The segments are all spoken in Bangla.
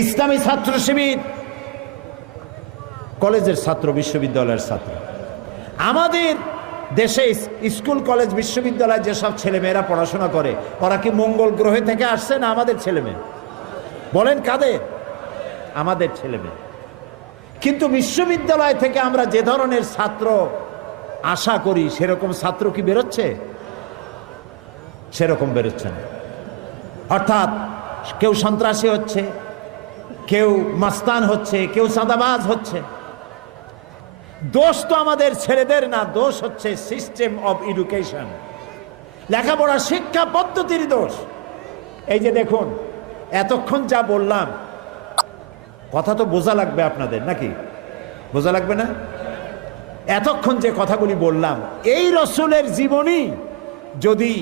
ইসলামী ছাত্র শিবির কলেজের ছাত্র, বিশ্ববিদ্যালয়ের ছাত্র। আমাদের দেশে স্কুল কলেজ বিশ্ববিদ্যালয়ে যেসব ছেলেমেয়েরা পড়াশোনা করে, ওরা কি মঙ্গল গ্রহে থেকে আসছে না আমাদের ছেলেমেয়ে? বলেন কাদের? আমাদের ছেলেমেয়ে। কিন্তু বিশ্ববিদ্যালয় থেকে আমরা যে ধরনের ছাত্র আশা করি সেরকম ছাত্র কি বেরোচ্ছে? সেরকম বেরোচ্ছে না। অর্থাৎ কেউ সন্ত্রাসী হচ্ছে, কেউ মাস্তান হচ্ছে, কেউ চাঁদাবাজ হচ্ছে। দোষ তো আমাদের ছেলেদের না, দোষ হচ্ছে সিস্টেম অফ এডুকেশন, লেখাপড়া শিক্ষা পদ্ধতির দোষ। এই যে দেখুন, এতক্ষণ যা বললাম, কথা তো বোঝা লাগবে আপনাদের, নাকি বোঝা লাগবে না? এতক্ষণ যে কথাগুলি বললাম, এই রসুলের জীবনী যদি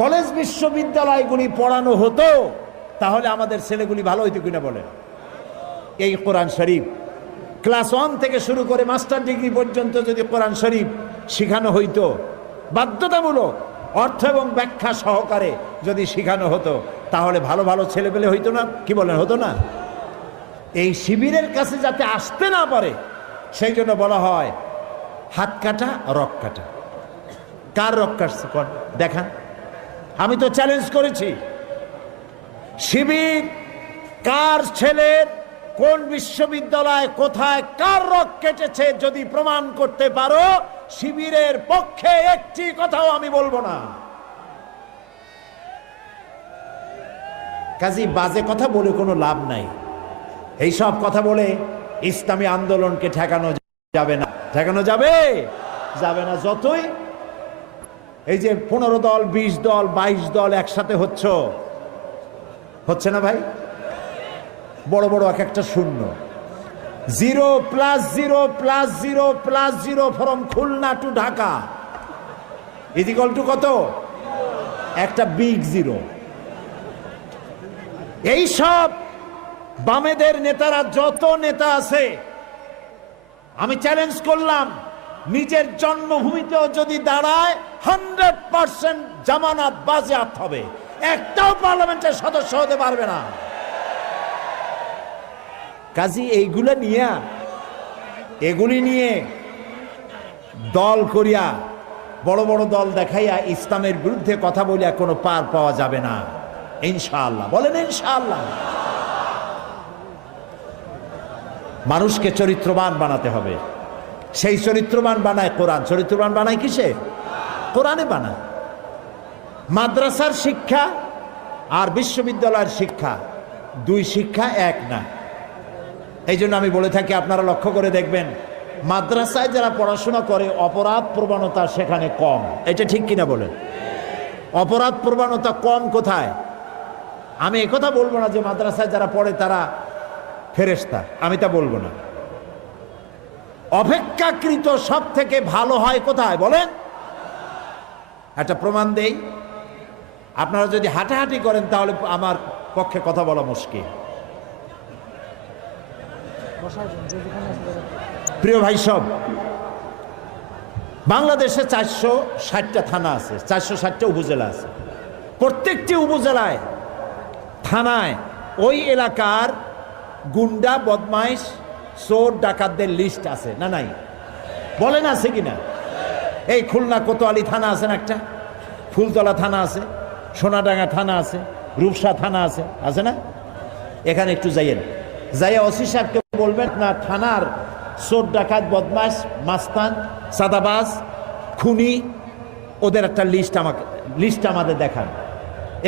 কলেজ বিশ্ববিদ্যালয়গুলি পড়ানো হতো তাহলে আমাদের ছেলেগুলি ভালো হইতো কিনা বলেন? এই কোরআন শরীফ ক্লাস 1 থেকে শুরু করে মাস্টার ডিগ্রি পর্যন্ত যদি কোরআন শরীফ শিখানো হইতো, বাধ্যতামূলক অর্থ এবং ব্যাখ্যা সহকারে যদি শিখানো হতো, তাহলে ভালো ভালো ছেলেপেলে হইতো না? কি বলেন, হতো না? এই শিবিরের কাছে যাতে আসতে না পারে সেই জন্য বলা হয় হাত কাটা রক কাটা। কার রক কাটছে দেখান। আমি তো চ্যালেঞ্জ করেছি, শিবির কার ছেলের কোন বিশ্ববিদ্যালয় কোথায় কার রক কেটেছে যদি প্রমাণ করতে পারো, শিবিরের পক্ষে একটি কথাও আমি বলবো না। কাজী বাজে কথা বলে কোনো লাভ নাই। এই সব কথা বলে ইসলামী আন্দোলনকে ঠেকানো যাবে না। ঠেকানো যাবে যাবে না। যতই এই যে 15 দল 20 দল 22 দল একসাথে হচ্ছে না ভাই, বড় বড় এক একটা শূন্য, 0 + 0 + 0 + 0 from Khulna to Dhaka equal to কত? একটা বিগ জিরো। এই সব বামেদের নেতারা, যত নেতা আছে, আমি চ্যালেঞ্জ করলাম, নিজের জন্মভূমিতেও যদি দাঁড়ায় 100% জামানত বাজেয়াপ্ত হবে, একটাও পার্লামেন্টের সদস্য হতে পারবে না। কাজী এগুলি নিয়ে দল করিয়া, বড় বড় দল দেখাইয়া ইসলামের বিরুদ্ধে কথা বলিয়া কোনো পার পাওয়া যাবে না ইনশাআল্লাহ। বলেন ইনশাআল্লাহ। মানুষকে চরিত্রবান বানাতে হবে। সেই চরিত্রবান বানায় কোরআন। চরিত্রবান বানায় কিসে? কোরআনে বানায়। মাদ্রাসার শিক্ষা আর বিশ্ববিদ্যালয়ের শিক্ষা, দুই শিক্ষা এক না। এই জন্য আমি বলে থাকি, আপনারা লক্ষ্য করে দেখবেন, মাদ্রাসায় যারা পড়াশোনা করে অপরাধ প্রবণতা সেখানে কম। এটা ঠিক কিনা বলেন? অপরাধ প্রবণতা কম কোথায়? আমি একথা বলবো না যে মাদ্রাসায় যারা পড়ে তারা ফেরেশতা, আমি তা বলবো না। অপেক্ষাকৃত সব থেকে ভালো হয় কোথায় বলেন? একটা প্রমাণ দেই। আপনারা যদি হাঁটাহাঁটি করেন তাহলে আমার পক্ষে কথা বলা মুশকিল। প্রিয় ভাই সব, বাংলাদেশে 460টা থানা আছে, 460টা উপজেলা আছে। প্রত্যেকটি উপজেলায়, থানায় ওই এলাকার গুন্ডা, বদমাইশ, চোর, ডাকাতদের লিস্ট আছে না নাই? বলেন আছে কিনা? এই খুলনা কোতোয়ালি থানা আছে না একটা, ফুলতলা থানা আছে, সোনাডাঙ্গা থানা আছে, রূপসা থানা আছে, আছে না? এখানে একটু যাইয়া ওসি সাহেবকে বলবেন না, থানার চোর, ডাকাত, বদমাইশ, মাস্তান, সাদাবাজ, খুনি, ওদের একটা লিস্ট আমাদের দেখান।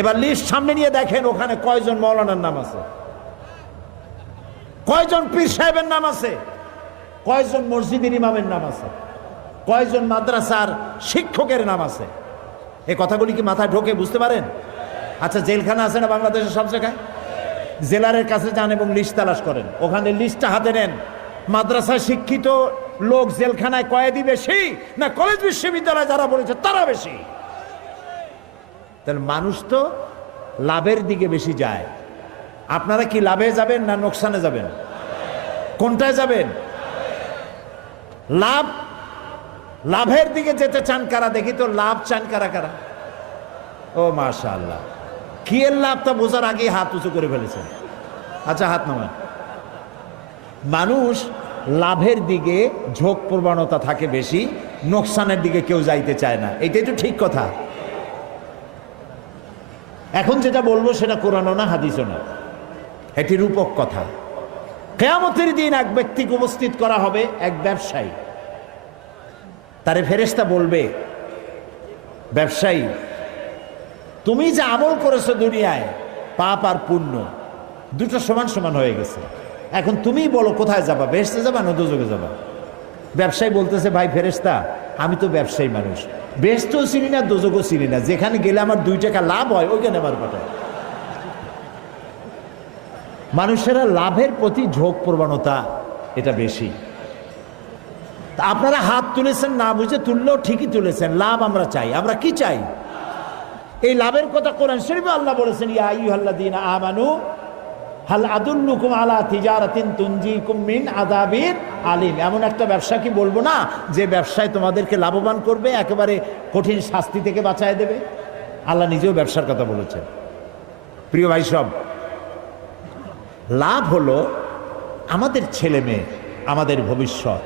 এবার লিস্ট সামনে নিয়ে দেখেন ওখানে কয়জন মৌলানার নাম আছে, কয়জন পীর সাহেবের নাম আছে, কয়জন মসজিদের ইমামের নাম আছে, কয়জন মাদ্রাসার শিক্ষকের নাম আছে। এই কথাগুলি কি মাথায় ঢোকে? বুঝতে পারেন? আচ্ছা, জেলখানা আছে না বাংলাদেশের সব জায়গায়? জেলারের কাছে যান এবং লিস্ট তালাশ করেন, ওখানে লিস্টটা হাতে নেন। মাদ্রাসায় শিক্ষিত লোক জেলখানায় কয়েদি বেশি না কলেজ বিশ্ববিদ্যালয়ে যারা বলেছে তারা বেশি? তাহলে মানুষ তো লাভের দিকে বেশি যায়। আপনারা কি লাভে যাবেন না নোকসানে যাবেন? কোনটায় যাবেন? লাভের দিকে যেতে চান কারা? দেখি তো লাভ চান কারা কারা? ও মাশাআল্লাহ, কি এর লাভ তা বোঝার আগেই হাত উঁচু করে ফেলেছেন। আচ্ছা, হাত নামান। মানুষ লাভের দিকে ঝোঁক প্রবণতা থাকে বেশি, নোকসানের দিকে কেউ যাইতে চায় না। এটাই তো ঠিক কথা। এখন যেটা বলবো সেটা কোরআনও না, হাদিসও না, এটি রূপক কথা। কিয়ামতের দিন এক ব্যক্তিকে উপস্থিত করা হবে, এক ব্যবসায়ী। তারে ফেরেশতা বলবে, ব্যবসায়ী, তুমি যে আমল করেছো দুনিয়ায়, পাপ আর পুণ্য দুটো সমান সমান হয়ে গেছে, এখন তুমিই বলো কোথায় যাবা, বেহেশতে যাবা না দোজখে যাবা? ব্যবসায়ী বলতেছে, ভাই ফেরেশতা, আমি তো ব্যবসায়ী মানুষ, বেহেশতও চিনি না দোজখও চিনি না, যেখানে গেলে আমার 2 টাকা লাভ হয় ওইখানে আমার পাঠায়। মানুষেরা লাভের প্রতি ঝোঁক প্রবণতা এটা বেশি। আপনারা হাত তুলেছেন না বুঝে, তুললেও ঠিকই তুলেছেন। লাভ আমরা চাই। আমরা কি চাই? এই লাভের কথা কোরআন শরীফে আল্লাহ বলেছেন, ইয়া আইয়ুহাল্লাযীনা আমানু হাল আদুল্লুকুম আলা তিজারাতিন তুনজিকুম মিন আযাবিন আলিম। এমন একটা ব্যবসা কি বলবো না যে ব্যবসায় তোমাদেরকে লাভবান করবে, একেবারে কঠিন শাস্তি থেকে বাঁচায় দেবে? আল্লাহ নিজেও ব্যবসার কথা বলেছেন। প্রিয় ভাই সব, লাভ হলো আমাদের ছেলে মেয়ে, আমাদের ভবিষ্যৎ।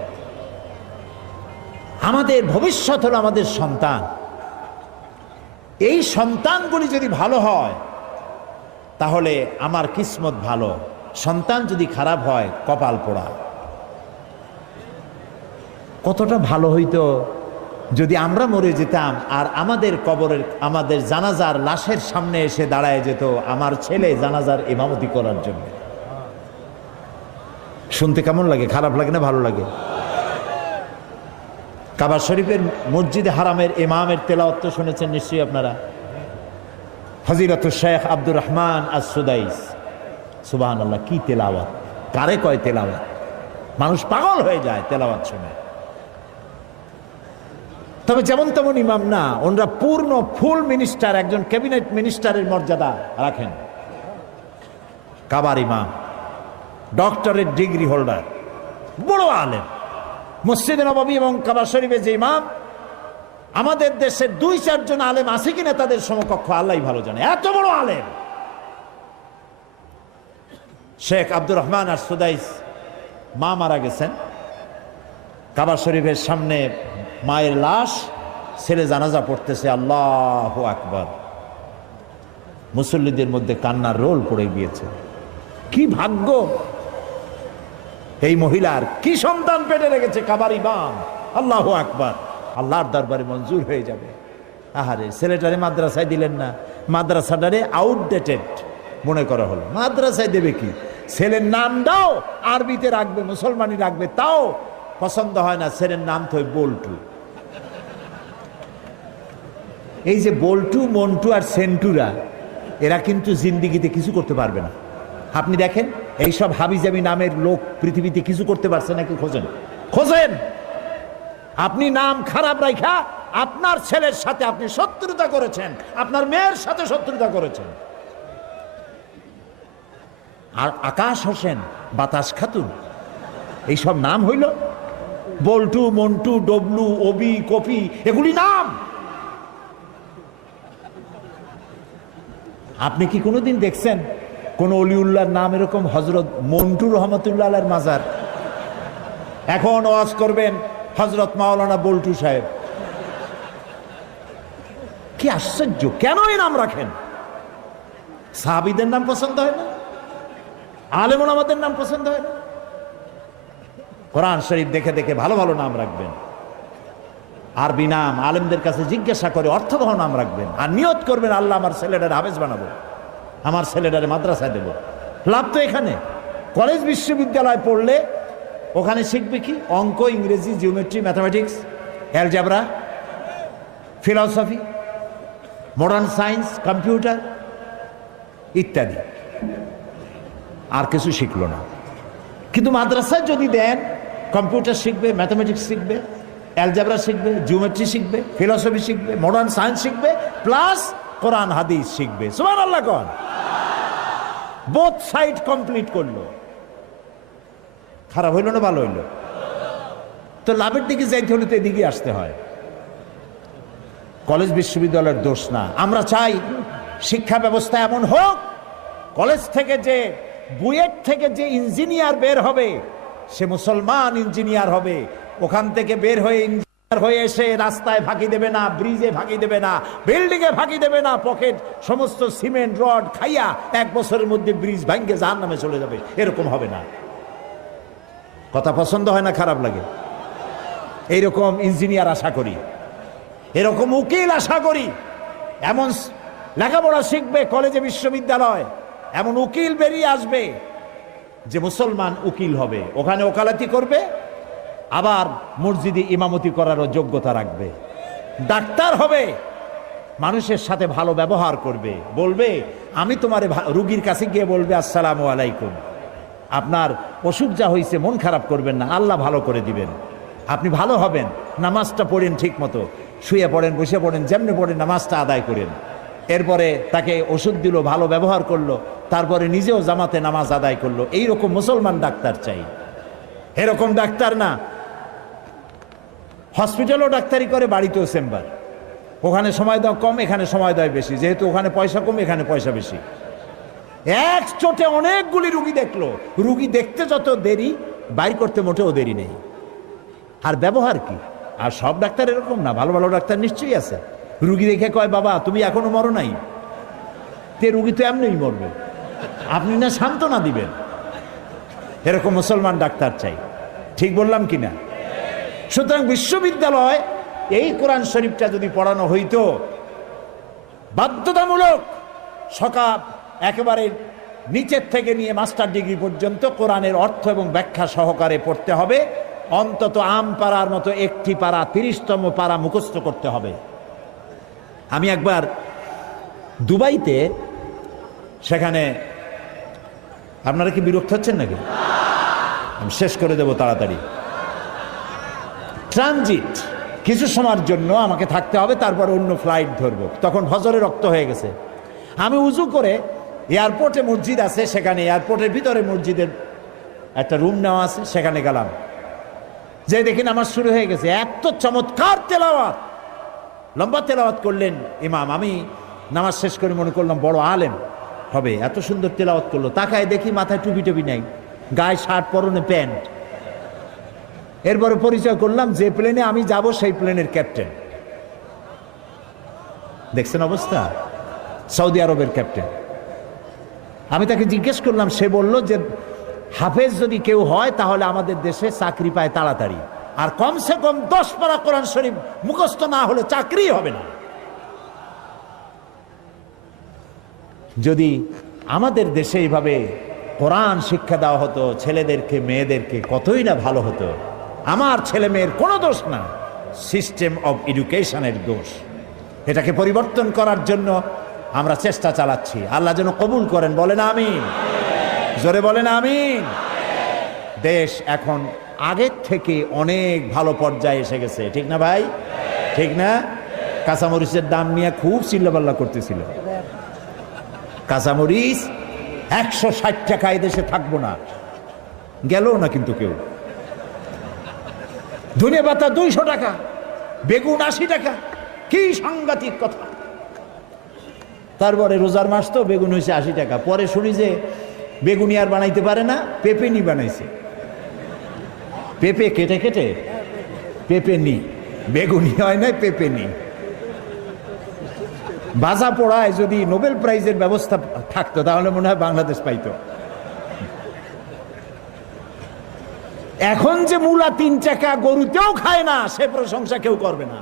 আমাদের ভবিষ্যৎ হলো আমাদের সন্তান। এই সন্তানগুলি যদি ভালো হয় তাহলে আমার কিসমত ভালো, সন্তান যদি খারাপ হয় কপাল পোড়া। কতটা ভালো হইতো যদি আমরা মরে যেতাম আর আমাদের কবরের, আমাদের জানাজার লাশের সামনে এসে দাঁড়ায় যেত আমার ছেলে জানাজার ইমামতি করার জন্য। শুনতে কেমন লাগে? খারাপ লাগে না ভালো লাগে? কাবা শরীফের মসজিদে হারামের ইমামের তেলাওয়াত শুনেছেন নিশ্চয়ই আপনারা। ফজিলাতুল শেখ আব্দুর রহমান আস-সুদাইস, সুবহানাল্লাহ, কি তেলাওয়াত! কারে কয় তেলাওয়াত! মানুষ পাগল হয়ে যায় তেলাওয়াত শুনে। তবে যেমন তেমন ইমাম না, ওনারা পূর্ণ ফুল মিনিস্টার, একজন ক্যাবিনেট মিনিস্টারের মর্যাদা রাখেন। কাবার ইমাম, ডক্টরেট ডিগ্রি হোল্ডার, বড় আলেম। মসজিদে নববী এবং কাবা শরীফে যে ইমাম, আমাদের দেশের 2-4 জন আলেম আছে কিনা তাদের সমকক্ষ আল্লাহই ভালো জানে, এত বড় আলেম। শেখ আব্দুর রহমান আস-সুদাইস, মা মারা গেছেন, কাবা শরীফের সামনে মায়ের লাশ, ছেলে জানাজা পড়তেছে, আল্লাহু আকবার। মুসল্লিদের মধ্যে কান্নার রোল পড়ে গিয়েছে। কি ভাগ্য এই মহিলার, কি সন্তান পেটে রেখেছে কাবার ইমাম! আল্লাহু আকবার। আল্লাহর দরবারে মঞ্জুর হয়ে যাবে। আহারে, ছেলেটারে মাদ্রাসায় দিলেন না, মাদ্রাসাটারে আউটডেটেড মনে করা হলো। মাদ্রাসায় দেবে কি? ছেলের নাম দাও, আরবিতে রাখবে, মুসলমানি রাখবে, তাও পছন্দ হয় না। ছেলের নাম তো বল্টু। এই যে বল্টু, মন্টু আর সেন্টুরা, এরা কিন্তু জিন্দিগিতে কিছু করতে পারবে না। আপনি দেখেন, এইসব হাবিজাবি নামের লোক পৃথিবীতে কিছু করতে পারছে নাকি? খোঁজেন, খোঁজেন। আপনি নাম খারাপ রাখা আপনার ছেলের সাথে আপনি শত্রুতা করেছেন, আপনার মেয়ের সাথে শত্রুতা করেছেন। আর আকাশ হোসেন, বাতাস খাতুন, এইসব নাম হইল? বল্টু, মন্টু, ডবলু, ওবি, কপি, এগুলি নাম। আপনি কি কোনোদিন দেখছেন কোন অলিউল্লাহর নাম এরকম? হযরত মন্টু রহমতুল্লাহ আলাইহির মাজার। এখন ওয়াজ করবেন হযরত মাওলানা বল্টু সাহেব। কি আশ্চর্য! কেন এই নাম রাখেন? সাহাবীদের নাম পছন্দ হয় না? আলেম ওলামাদের নাম পছন্দ হয় না? কোরআন শরীফ দেখে দেখে ভালো ভালো নাম রাখবেন। আরবি নাম আলেমদের কাছে জিজ্ঞাসা করে অর্থবহ নাম রাখবেন। আর নিয়ত করবেন, আল্লাহ আমার ছেলেটারে হাফেজ বানাবো, আমার ছেলেটারে মাদ্রাসায় দেব। লাভ তো এখানে। কলেজ বিশ্ববিদ্যালয় পড়লে ওখানে শিখবে কি? অঙ্ক, ইংরেজি, geometry, mathematics, algebra, philosophy, modern science, computer ইত্যাদি। আর কিছু শিখলো না। কিন্তু মাদ্রাসায় যদি দেন, কম্পিউটার শিখবে, ম্যাথামেটিক্স শিখবে, অ্যালজেব্রা শিখবে, জিওমেট্রি শিখবে, ফিলসফি শিখবে, মডার্ন সায়েন্স শিখবে, প্লাস কোরআন হাদিস শিখবে। সুবহানাল্লাহ কোন! বোথ সাইড কমপ্লিট করলো। খারাপ হইল না ভালো হইল? তো লাভের দিকে যাইতে হলে তো এদিকে আসতে হয়। কলেজ বিশ্ববিদ্যালয়ের দোষ না। আমরা চাই শিক্ষা ব্যবস্থা এমন হোক, কলেজ থেকে যে বুয়েট থেকে যে ইঞ্জিনিয়ার বের হবে সে মুসলমান ইঞ্জিনিয়ার হবে। ওখান থেকে বের হয়ে ইঞ্জিনিয়ার হয়ে এসে রাস্তায় ফাঁকি দেবে না, ব্রিজে ফাঁকি দেবে না, বিল্ডিং এ ফাঁকি দেবে না, পকেট সমস্ত সিমেন্ট রড খাইয়া 1 বছরের মধ্যে ব্রিজ ভাঙ্গে জাহান্নামে চলে যাবে, এরকম হবে না। কথা পছন্দ হয় না, খারাপ লাগে? এইরকম ইঞ্জিনিয়ার আশা করি, এরকম উকিল আশা করি। এমন লেখাপড়া শিখবে কলেজে বিশ্ববিদ্যালয়, এমন উকিল বেরিয়ে আসবে যে মুসলমান উকিল হবে, ওখানে ওকালতি করবে, আবার মসজিদে ইমামতি করারও যোগ্যতা রাখবে। ডাক্তার হবে, মানুষের সাথে ভালো ব্যবহার করবে, বলবে আমি তোমার রুগীর কাছে গিয়ে বলবে আসসালামু আলাইকুম, আপনার অসুখ যা হয়েছে মন খারাপ করবেন না, আল্লাহ ভালো করে দিবেন, আপনি ভালো হবেন, নামাজটা পড়েন ঠিক মতো, শুয়ে পড়েন, বসে পড়েন, যেমনি পড়েন নামাজটা আদায় করেন। এরপরে তাকে ওষুধ দিল, ভালো ব্যবহার করলো, তারপরে নিজেও জামাতে নামাজ আদায় করলো। এইরকম মুসলমান ডাক্তার চাই, এরকম ডাক্তার না হসপিটালও ডাক্তারি করে, বাড়িতেও চেম্বার, ওখানে সময় দেওয়া কম, এখানে সময় দেয় বেশি, যেহেতু ওখানে পয়সা কম এখানে পয়সা বেশি। এক চোটে অনেকগুলি রুগী দেখলো, রুগী দেখতে যত দেরি, বাইর করতে মোটেও দেরি নেই। আর ব্যবহার কি? আর সব ডাক্তার এরকম না, ভালো ভালো ডাক্তার নিশ্চয়ই আছে। রুগী দেখে কয় বাবা তুমি এখনো মরো নাই, তে রুগী তো এমনিই মরবে, আপনি না সান্ত্বনা দিবেন। এরকম মুসলমান ডাক্তার চাই, ঠিক বললাম কিনা? সুতরাং বিশ্ববিদ্যালয় এই কোরআন শরীফটা যদি পড়ানো হইতো, বাধ্যতামূলক সকাল একেবারে নিচের থেকে নিয়ে মাস্টার ডিগ্রি পর্যন্ত কোরআনের অর্থ এবং ব্যাখ্যা সহকারে পড়তে হবে, অন্তত আম পাড়ার মতো একটি পাড়া 30তম পাড়া মুখস্থ করতে হবে। আমি একবার দুবাইতে, সেখানে আপনারা কি বিরক্ত হচ্ছেন নাকি? আমি শেষ করে দেব তাড়াতাড়ি। ট্রানজিট কিছু সময়ের জন্য আমাকে থাকতে হবে, তারপর অন্য ফ্লাইট ধরবো। তখন ফজরে রক্ত হয়ে গেছে। আমি উজু করে, এয়ারপোর্টে মসজিদ আছে, সেখানে এয়ারপোর্টের ভিতরে মসজিদের একটা রুম নেওয়া আছে, সেখানে গেলাম। যে দেখি নামাজ শুরু হয়ে গেছে, এত চমৎকার তেলাওয়াত, লম্বা তেলাওয়াত করলেন ইমাম। আমি নামাজ শেষ করে মনে করলাম বড় আলেম হবে, এত সুন্দর তেলাওয়াত করলো। তাকায় দেখি মাথায় টুপি টুপি নাই, গায়ে শার্ট, পরনে প্যান্ট। এরপরে পরিচয় করলাম, যে প্লেনে আমি যাব সেই প্লেনের ক্যাপ্টেন। দেখছেন অবস্থা? সৌদি আরবের ক্যাপ্টেন। আমি তাকে জিজ্ঞেস করলাম, সে বলল যে হাফেজ যদি কেউ হয় তাহলে আমাদের দেশে চাকরি পায় তাড়াতাড়ি, আর কমসে কম 10 পারা কোরআন শরীফ মুখস্থ না হলে চাকরি হবে না। যদি আমাদের দেশে এইভাবে কোরআন শিক্ষা দেওয়া হতো ছেলেদেরকে মেয়েদেরকে, কতই না ভালো হতো। আমার ছেলে মেয়ের কোনো দোষ না, সিস্টেম অব এডুকেশনের দোষ। এটাকে পরিবর্তন করার জন্য আমরা চেষ্টা চালাচ্ছি। আল্লাহ যেন কবুল করেন, বলেন আমিন, জোরে বলেন আমিন। দেশ এখন আগের থেকে অনেক ভালো পর্যায়ে এসে গেছে, ঠিক না ভাই? ঠিক না? কাঁচামরিচের দাম নিয়ে খুব চিল্লাপাল্লা করতেছিল। কাঁচামরিচ 160 টাকা এই দেশে থাকবো না, গেল না কিন্তু কেউ। ধনে পাতা 200 টাকা, বেগুন 80 টাকা, কি সাংঘাতিক কথা। তারপরে রোজার মাস তো বেগুন হয়েছে 80 টাকা। পরে শুনি যে বেগুনি আর বানাইতে পারে না, পেঁপেনি বানাইছে। পেঁপে কেটে কেটে পেঁপেনি, বেগুনি হয় না, পেঁপেনি। ভাজা পোড়ায় যদি নোবেল প্রাইজের ব্যবস্থা থাকতো তাহলে মনে হয় বাংলাদেশ পাইতো। এখন যে মূলা 3 টাকা, গরুতেও খায় না, সে প্রশংসা কেউ করবে না।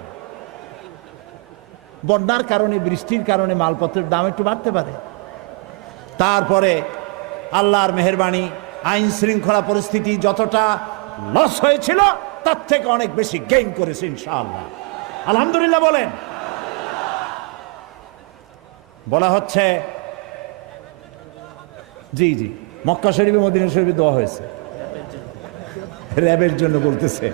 বন্যার কারণে, বৃষ্টির কারণে মালপত্রের দাম একটু বাড়তে পারে। তারপরে আল্লাহর মেহেরবানি, আইন শৃঙ্খলা পরিস্থিতি যতটা লস হয়েছিল তার থেকে অনেক বেশি গেইন করেছে ইনশাআল্লাহ। আলহামদুলিল্লাহ বলেন। বলা হচ্ছে, জি জি, মক্কা শরীফে মদিনা শরীফে দোয়া হয়েছে, র্যাবের জন্য বলতেছে।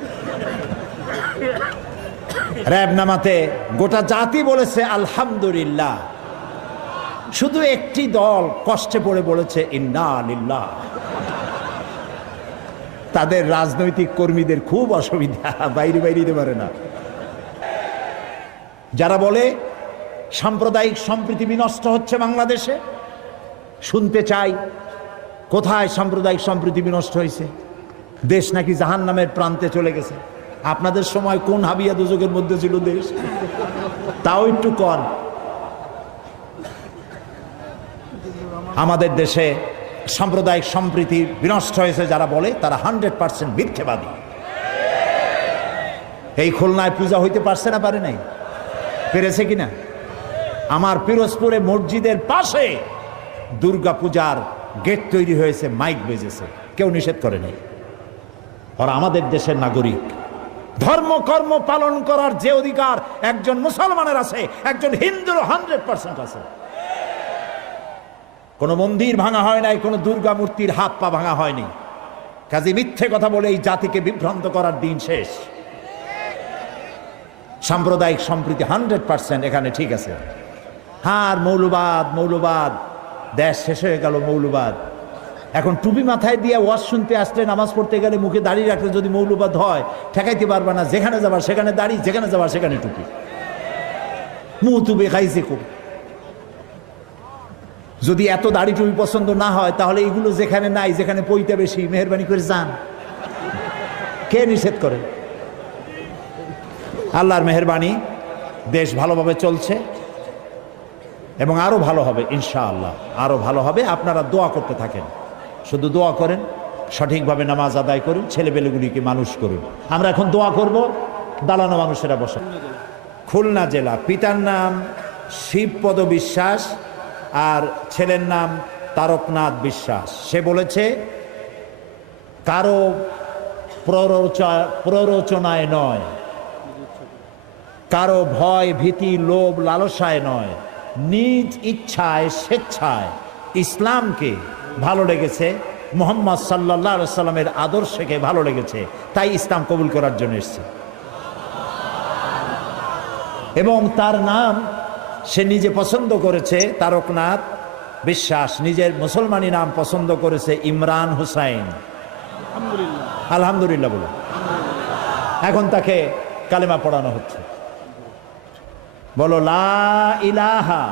র্যাব নামাতে গোটা জাতি বলেছে আলহামদুলিল্লাহ, শুধু একটি দল কষ্টে পড়ে বলেছে ইন্না লিল্লাহ। তাদের রাজনৈতিক কর্মীদের খুব অসুবিধা, বাইরে দিতে পারে না। যারা বলে সাম্প্রদায়িক সম্প্রীতি বিনষ্ট হচ্ছে বাংলাদেশে, শুনতে চাই কোথায় সাম্প্রদায়িক সম্প্রীতি বিনষ্ট হয়েছে? দেশ নাকি জাহান্নামের প্রান্তে চলে গেছে। আপনাদের সময় কোন হাবিয়া দুজকের মধ্যে ছিল দেশ? তাও একটু কন। আমাদের দেশে সাম্প্রদায়িক সম্প্রীতি বিনষ্ট হয়েছে যারা বলে, তারা 100% মিথ্যাবাদী। এই খুলনায় পূজা হইতে পারছে না, পারে নাই? পেরেছে কিনা? আমার পিরোজপুরে মসজিদের পাশে দুর্গা পূজার গেট তৈরি হয়েছে, মাইক বেজেছে, কেউ নিষেধ করে নাই। ওরা আমাদের দেশের নাগরিক। ধর্ম কর্ম পালন করার যে অধিকার একজন মুসলমানের আছে, একজন হিন্দুর 100% আছে। কোনো মন্দির ভাঙা হয় নাই, কোনো দুর্গা মূর্তির হাত পা ভাঙা হয়নি। কাজে মিথ্যে কথা বলে এই জাতিকে বিভ্রান্ত করার দিন শেষ। সাম্প্রদায়িক সম্প্রীতি 100% এখানে ঠিক আছে। আর মৌলবাদ, মৌলবাদ, দেশ শেষ হয়ে গেল মৌলবাদ। এখন টুপি মাথায় দিয়ে ওয়াজ শুনতে আসলে, নামাজ পড়তে গেলে মুখে দাড়ি রাখলে যদি মৌলবাদ হয়, ঠেকাইতে পারবে না। যেখানে যাবার সেখানে দাড়ি, যেখানে যাবার সেখানে টুপি, মুহ টুপি খাইছে খুব। যদি এত দাড়ি টুপি পছন্দ না হয়, তাহলে এগুলো যেখানে নাই, যেখানে পইতে বেশি, মেহরবানি করে যান। কে নিষেধ করে? আল্লাহর মেহরবানি, দেশ ভালোভাবে চলছে এবং আরো ভালো হবে ইনশাআল্লাহ, আরো ভালো হবে। আপনারা দোয়া করতে থাকেন, শুধু দোয়া করেন, সঠিকভাবে নামাজ আদায় করুন, ছেলেপেলেগুলিকে মানুষ করুন। আমরা এখন দোয়া করব। দালানো মানুষেরা বসে। খুলনা জেলা, পিতার নাম শিবপদ বিশ্বাস আর ছেলের নাম তারকনাথ বিশ্বাস। সে বলেছে, কারো প্ররোচনায় নয়, কারো ভয় ভীতি লোভ লালসায় নয়, নিজ ইচ্ছায় স্বেচ্ছায় ইসলামকে ভালো লেগেছে, মুহাম্মদ সাল্লাল্লাহু আলাইহি সাল্লামের আদর্শকে ভালো লেগেছে, তাই ইসলাম কবুল করার জন্য এসেছে। এবং তার নাম সে নিজে পছন্দ করেছে, তারকনাথ বিশ্বাস। নিজের মুসলমানি নাম পছন্দ করেছে ইমরান হুসাইন। আলহামদুলিল্লাহ বলে এখন তাকে কালেমা পড়ানো হচ্ছে। বলো লা ইলাহা,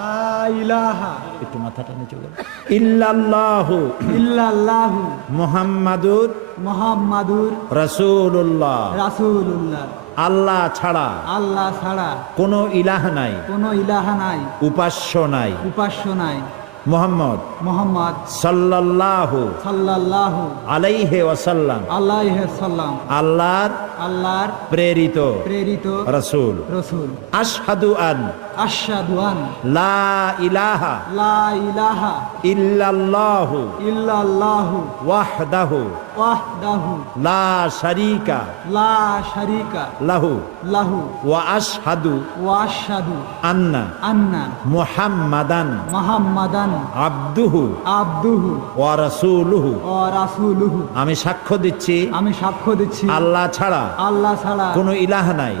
লা ইলাহা, একটু মাথাটা নিচু করো, ইল্লাল্লাহু, ইল্লাল্লাহু, মুহাম্মাদুর, মুহাম্মাদুর রাসূলুল্লাহ, রাসূলুল্লাহ। আল্লাহ ছাড়া, আল্লাহ ছাড়া কোনো ইলাহ নাই, কোনো ইলাহা নাই, উপাস্য নাই, উপাস্য নাই। মুহাম্মদ মুহাম্মদ সাল্লাল্লাহু সাল্লাল্লাহু আলাইহি ওয়াসাল্লাম আলাইহি সাল্লাম আল্লাহর প্রেরিত রাসূল। আশহাদু আন আশহাদু আন লা ইলাহা লা ইলাহা ইল্লাল্লাহু ইল্লাল্লাহু ওয়াহদাহু ওয়াহদাহু লা শারীকা লাহু লাহু ওয়া আশহাদু আন্না মুহাম্মাদান আবদুহু ওয়া রাসূলুহু। আমি সাক্ষ্য দিচ্ছি আল্লাহ ছাড়া কোনো ইলাহ নাই,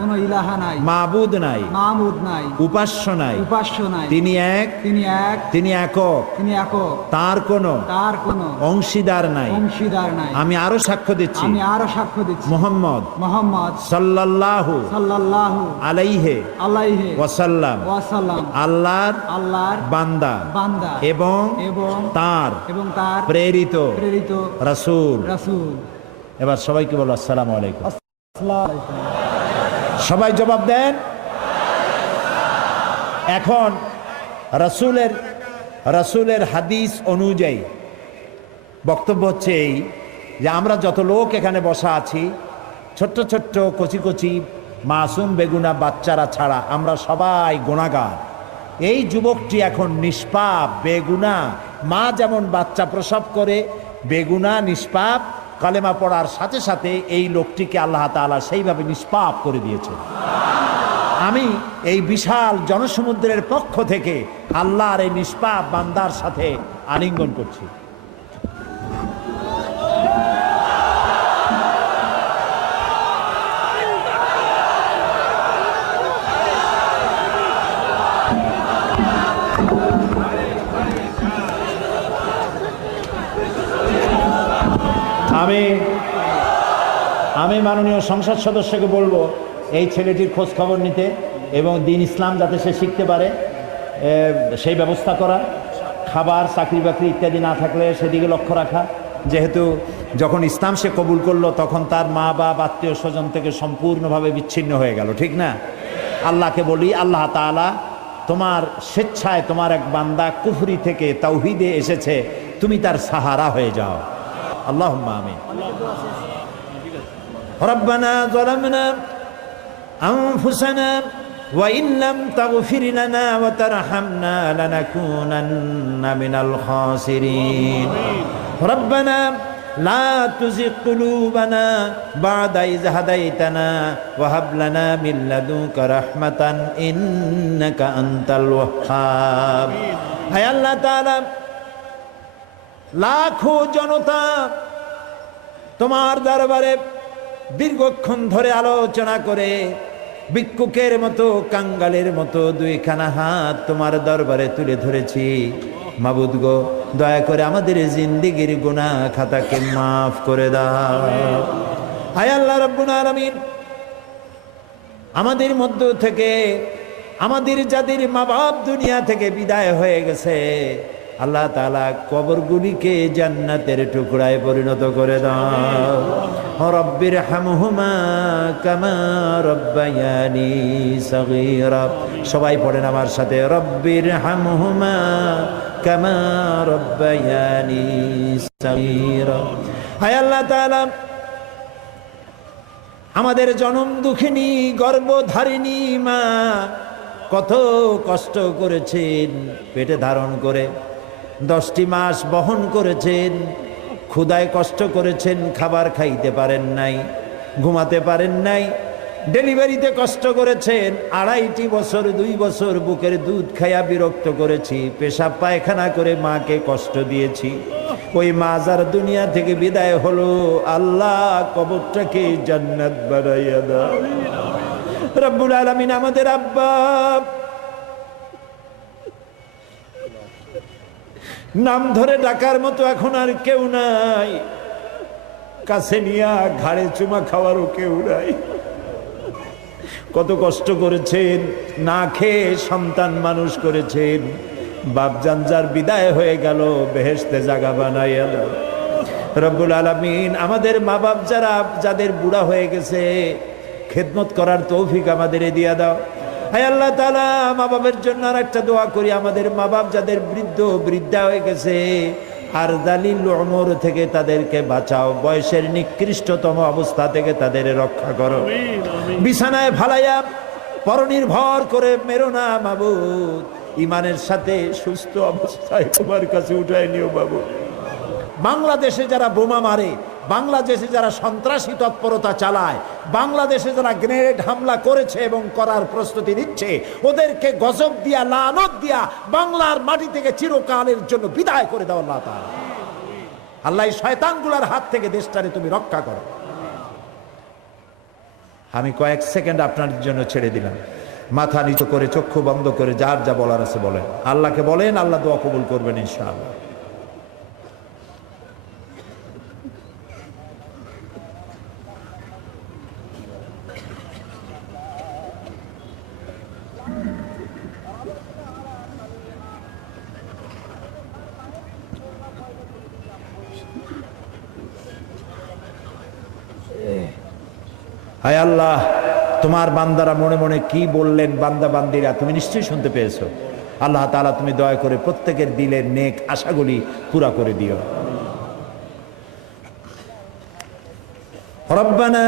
মাবুদ নাই, উপাস্য নাই, তিনি এক, তিনি একক, তার কোনো অংশীদার নাই। আমি আরো সাক্ষ্য দিচ্ছি মুহাম্মদ সাল্লাল্লাহু আলাইহি ওয়াসাল্লাম আল্লাহর বান্দা এবং তার প্রেরিত রাসূল। এবার সবাইকে বলো আসসালামু আলাইকুম। সবাই জবাব দেন। এখন রাসূলের হাদিস অনুযায়ী বক্তব্য হচ্ছে এই যে আমরা যত লোক এখানে বসা আছি, ছোট্ট ছোট্ট কচি কচি মাসুম বেগুনা বাচ্চারা ছাড়া আমরা সবাই গুনাহগার। এই যুবকটি এখন নিষ্পাপ, বেগুনা। মা যেমন বাচ্চা প্রসব করে বেগুনা নিষ্পাপ, কালেমা পড়ার সাথে সাথে এই লোকটিকে আল্লাহ তাআলা সেইভাবে নিষ্পাপ করে দিয়েছে। আমি এই বিশাল জনসমুদ্রের পক্ষ থেকে আল্লাহর এই নিষ্পাপ বান্দার সাথে আলিঙ্গন করছি। আমি মাননীয় সংসদ সদস্যকে বলবো এই ছেলেটির খোঁজ খবর নিতে এবং দ্বীন ইসলাম যাতে সে শিখতে পারে সেই ব্যবস্থা করা। খাবার, চাকরি বাকরি ইত্যাদি না থাকলে সেদিকে লক্ষ্য রাখা। যেহেতু যখন ইসলাম সে কবুল করলো তখন তার মা বাপ আত্মীয় স্বজন থেকে সম্পূর্ণভাবে বিচ্ছিন্ন হয়ে গেল, ঠিক না? আল্লাহকে বলি, আল্লাহ তাআলা তোমার স্বেচ্ছায় তোমার এক বান্দা কুফরি থেকে তাওহীদে এসেছে, তুমি তার সাহারা হয়ে যাও। আল্লাহুম্মা আমিন। রব্বানা যালামনা আনফুসানা ওয়া ইন লাম তাগফির লানা ওয়া তারহামনা লানাকুনান্না মিনাল খাসিরিন। রব্বানা লা তুযিগ কুলুবানা বা'দা ইয হাদাইতানা ওয়া হাব লানা মিন লাদুনকা রাহমাতান ইন্নাকা আনতাল ওয়াহ্হাব। হে আল্লাহ তাআলা, লাখো জনতা তোমার দরবারে দীর্ঘক্ষণ ধরে আলোচনা করে ভিক্ষুকের মতো, কাঙ্গালের মতো দুইখানা হাত তোমার দরবারে তুলে ধরেছি। মাবুদ গো, দয়া করে আমাদের জিন্দেগির গুনাহ খাতাকে মাফ করে দাও। হায় আল্লাহ রাব্বুল আলামিন, আমাদের মধ্য থেকে আমাদের যাদের মা বাপ দুনিয়া থেকে বিদায় হয়ে গেছে, আল্লাহ তাআলা কবরগুলিকে জান্নাতের টুকরায় পরিণত করে দাও। রব্বির হামহুমা কামা রব্বায়ানি সগীরা। সবাই পড়েন আমার সাথে, রব্বির হামহুমা কামা রব্বায়ানি সগীরা। হায় আল্লাহ তাআলা, আমাদের জনম দুঃখিনী গর্ভধারিণী মা কত কষ্ট করেছেন, পেটে ধারণ করে 10টি মাস বহন করেছেন, ক্ষুধায় কষ্ট করেছেন, খাবার খাইতে পারেন নাই, ঘুমাতে পারেন নাই, ডেলিভারিতে কষ্ট করেছেন, 2.5 বছর 2 বছর বুকের দুধ খাইয়া বিরক্ত করেছি, পেশাব পায়খানা করে মাকে কষ্ট দিয়েছি। ওই মা যার দুনিয়া থেকে বিদায় হলো, আল্লাহ কবরটাকে জান্নাত বানাইয়া দাও। রব্বুল আলামিন, আমাদের আব্বা নাম ধরে ডাকার মতো এখন আর কেউ নাই, কাছে নিয়া ঘাড়ে চুমা খাওয়ারও কেউ নাই। কত কষ্ট করেছেন, না খেয়ে সন্তান মানুষ করেছেন। বাপজান যার বিদায় হয়ে গেল, বেহেশতে জায়গা বানাইয়া দাও। রব্বুল আলামিন, আমাদের মা বাপ যাদের বুড়া হয়ে গেছে, খেদমত করার তৌফিক আমাদের দিয়া দাও। হায় আল্লাহ তাআলা, মা বাবার জন্য আর একটা দোয়া করি, আমাদের মা বাপ যাদের বৃদ্ধা হয়ে গেছে, আর দালিল উমর থেকে তাদেরকে বাঁচাও, বয়সের নিকৃষ্টতম অবস্থা থেকে তাদের রক্ষা করো। বিছানায় ফালাইয়া পরনির্ভর করে মেরো না মাবুদ, ইমানের সাথে সুস্থ অবস্থায় তোমার কাছে উঠায় নিও বাবু। বাংলাদেশে যারা বোমা মারে, বাংলাদেশে যারা সন্ত্রাসী তৎপরতা চালায়, বাংলাদেশে যারা গ্রেনেড হামলা করেছে এবং করার প্রস্তুতি নিচ্ছে, ওদেরকে গজব দিয়া, লানত দিয়া বাংলার মাটি থেকে চিরকালের জন্য বিদায় করে দাও আল্লাহ তাআলা। আল্লাহ এই শয়তানগুলোর হাত থেকে দেশটারে তুমি রক্ষা করো। আমি কয়েক সেকেন্ড আপনার জন্য ছেড়ে দিলাম। মাথা নিচু করে, চক্ষু বন্ধ করে, যার যা বলার আছে বলেন। আল্লাহকে বলেন, আল্লাহ দোয়া কবুল করবেন ইনশাআল্লাহ। হায় আল্লাহ, তোমার বান্দারা মনে মনে কি বললেন, বান্দা বান্দিরা তুমি নিশ্চয়ই শুনতে পেয়েছো। আল্লাহ তাআলা, তুমি দয়া করে প্রত্যেকের দিলের নেক আশাগুলি পুরা করে দিও। রব্বানা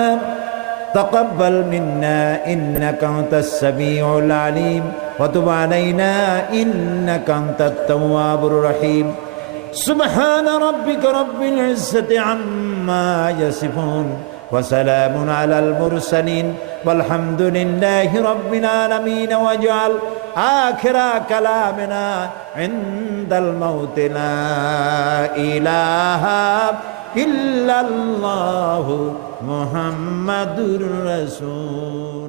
তাকাব্বাল মিন্না ইন্নাকা আনতাস সামিউল আলিম ওয়া তুব আলাইনা ইন্নাকা আনতাত তাওয়াবুর রহিম। সুবহানা রাব্বিকা রাব্বিল ইজ্জাতি আম্মা ইয়াসিফুন وسلام على المرسلين والحمد لله رب العالمين واجعل آخر كلامنا عند الموت لا إله إلا الله محمد رسول